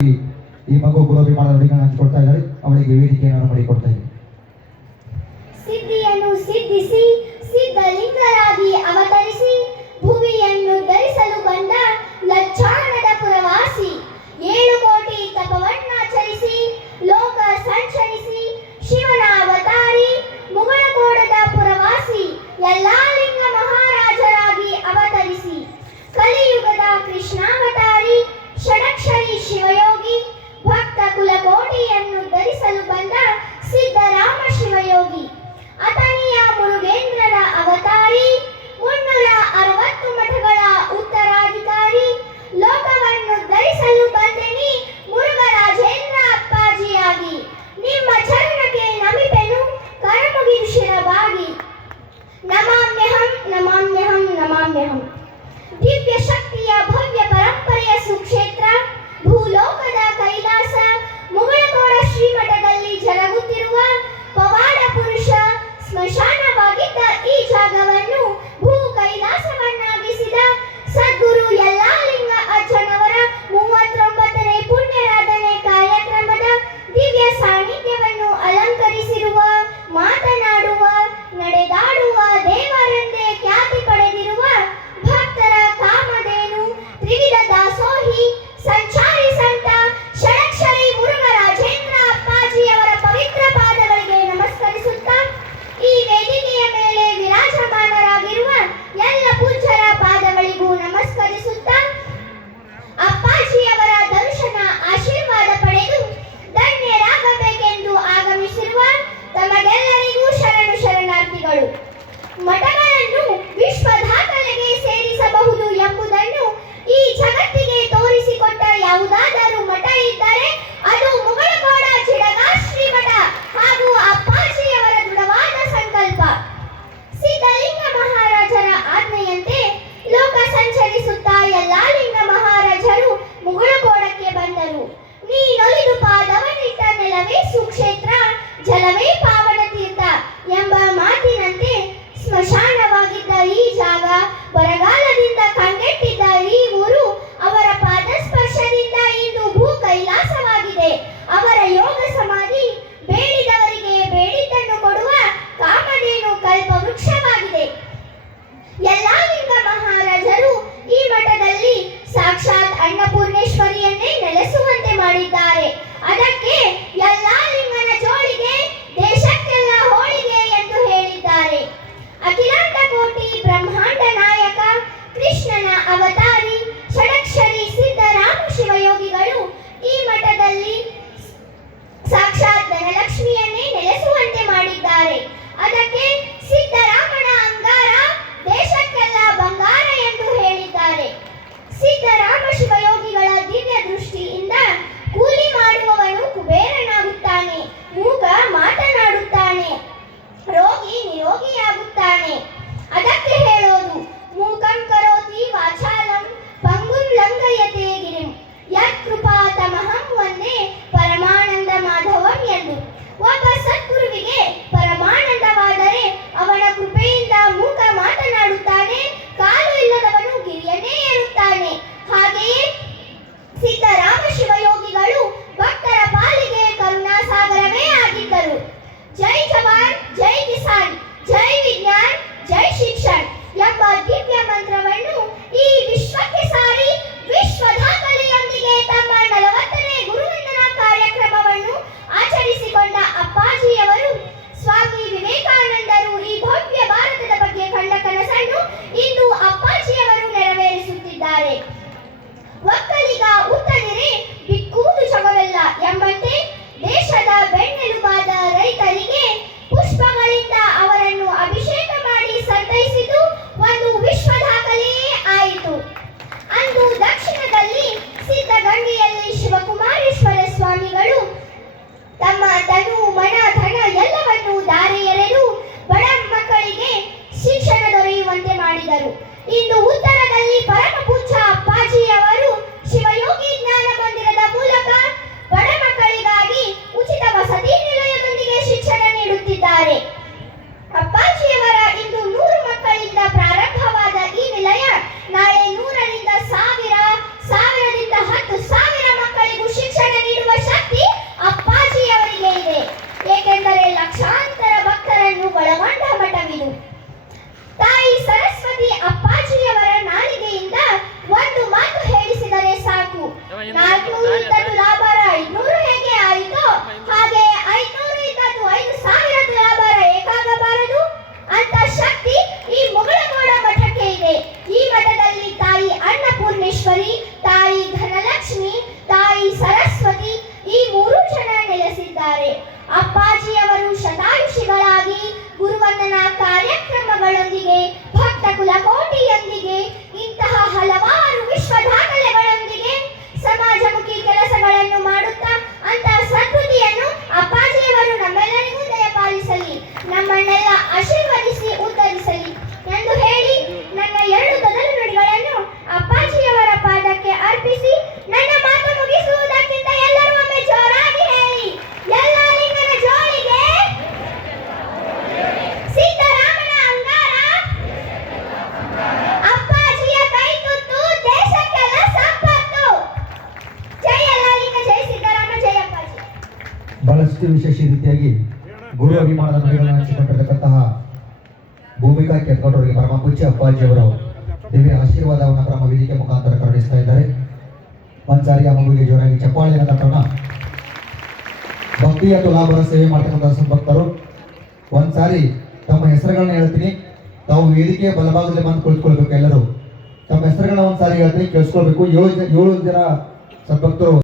ಈ ಮಗು ಗುಲಾಬಿಮಾಲ ನುಡಿಗಳನ್ನ ಹಂಚಿಕೊಡ್ತಾ ಇದ್ದಾರೆ. ಅವಳಿಗೆ ವೇದಿಕೆಯನ್ನು ಮಾಡಿಕೊಡ್ತಾ ಇದ್ದಾರೆ. ಸಿದ್ಧಿಯನ್ನು ಸಿದ್ಧಿಸಿ ಸಿದ್ಧಲಿಂಗರಾಗಿ ಅವತರಿಸಿ ಭುವಿಯನ್ನು ಧರಿಸಲು ಬಂದ ಲಚ್ಚಾಣದ ಪುರವಾಸಿ 7 ಕೋಟಿ ತಪವನ್ನಾಚರಿಸಿ ಲೋಕ ಸಂಚರಿಸಿ ಶಿವನ ಅವತಾರಿ ಮುಗಳಕೋಡದ ಪುರವಾಸಿ ಎಲ್ಲಾ ಲಿಂಗ ಮಹಾರಾಜರಾಗಿ ಅವತರಿಸಿ ಕಲಿಯುಗದ ಕೃಷ್ಣಾವತಾರಿ ಷಡಕ್ಷರಿ ಶಿವಯೋಗಿ ಭಕ್ತ ಕುಲಕೋಟಿಯನ್ನು ಧರಿಸಲು ಬಂದ ಸಿದ್ಧರ ಇದ್ದದ್ದು ಲಾಭಾರ 500 ಹೇಗೆ ಆಯಿತು, ಹಾಗೆ 500 ಇದ್ದದ್ದು 5,000 ತುಲಾಭಾರ ಏಕಾಗಬಾರದು ಅಂತ ಶಕ್ತಿ ಈ ಮುಗಳಗೋಡ ಮಠಕ್ಕೆ ಇದೆ. ಈ ಮಠದಲ್ಲಿ ತಾಯಿ ಅನ್ನಪೂರ್ಣೇಶ್ವರಿ, ತಾಯಿ ಧನಲಕ್ಷ್ಮಿ, ತಾಯಿ ಸರಸ್ವತಿ ಈ 3 ಜನ ನೆಲೆಸಿದ್ದಾರೆ. ಅಪ್ಪಾಜಿಯವರು ಶತಾಯುಷಿಗಳಾಗಿ ಗುರುವಂದನಾ ಕಾರ್ಯಕ್ರಮಗಳೊಂದಿಗೆ, ಭಕ್ತ ಕುಲಕೋಟಿಯೊಂದಿಗೆ, ಇಂತಹ ಹಲವಾರು ವಿಶ್ವ ದಾಖಲೆಗಳೊಂದಿಗೆ ಸಮಾಜಮುಖಿ ಕೆಲಸಗಳನ್ನು ಮಾಡುತ್ತಾ ಅಂತಹ ಸದ್ಬುದ್ಧಿಯನ್ನು ಅಪ್ಪಾಜಿಯವರು ನಮ್ಮೆಲ್ಲರಿಗೂ ದಯಪಾಲಿಸಲಿ, ನಮ್ಮನ್ನೆಲ್ಲ ಆಶೀರ್ವದಿಸಿ ಉದ್ಧರಿಸಲಿ ಎಂದು ಹೇಳಿ ನನ್ನ 2 ತೊದಲು ನುಡಿಗಳನ್ನು ಅಪ್ಪಾಜಿಯವರ ಪಾದಕ್ಕೆ ಅರ್ಪಿಸಿ ನನ್ನ ಮಾತು ಮುಗಿಸುವುದಕ್ಕಿಂತ ಎಲ್ಲರೂ ಒಮ್ಮೆ ಜೋರಾಗಿ ಹೇಳಿ, ಎಲ್ಲ ಲಿಂಗನ ಜೋಳಿಗೆ ಸಿದ್ದರಾಮನ ಅಂಗಾರ, ಅಪ್ಪಾಜಿಯ ಕೈ ತುತ್ತು ದೇಶಕ್ಕೆಲ್ಲ ಸಂಪತ್ತು. ಜೈ ಎಲ್ಲ ಲಿಂಗ, ಜೈ ಸಿದ್ದರಾಮ, ಜೈ ಅಪ್ಪಾಜಿ. ಬಹಳಷ್ಟು ವಿಶೇಷ ರೀತಿಯಾಗಿ ಗುರು ಅಭಿಮಾನದ ನುಡಿಗಳನ್ನು ಹಂಚಿಕೊಂಡಿರತಕ್ಕಂತಹ ಭೂಮಿಕಾ ಕೆಂಗೌಡರಿಗೆ ಪರಮ ಪೂಜ್ಯ ಅಪ್ಪಾಜಿಯವರು ದಿವ್ಯ ಆಶೀರ್ವಾದವನ್ನು ಪರಮ ವೇದಿಕೆ ಮುಖಾಂತರ ಕರುಣಿಸ್ತಾ ಇದ್ದಾರೆ. ಒಂದ್ಸಾರಿ ಆ ಮಗುವಿಗೆ ಜೋರಾಗಿ ಚಪ್ಪಾಳೆಯನ್ನು ತಟ್ಟೋಣ. ಭಕ್ತಿಯ ತುಲಾಭಾರ ಸೇವೆ ಮಾಡ್ತಕ್ಕಂಥ ಭಕ್ತರು ಒಂದ್ಸಾರಿ ತಮ್ಮ ಹೆಸರುಗಳನ್ನ ಹೇಳ್ತೀನಿ, ತಾವು ವೇದಿಕೆಯ ಬಲಭಾಗದಲ್ಲಿ ಬಂದು ಕುಳಿತುಕೊಳ್ಬೇಕು. ಎಲ್ಲರೂ ತಮ್ಮ ಹೆಸರುಗಳನ್ನ ಒಂದ್ಸಾರಿ ಹೇಳ್ತೀನಿ, ಕೇಳಿಸ್ಕೊಳ್ಬೇಕು. 7 ಜನ ಸದ್ಭಕ್ತರು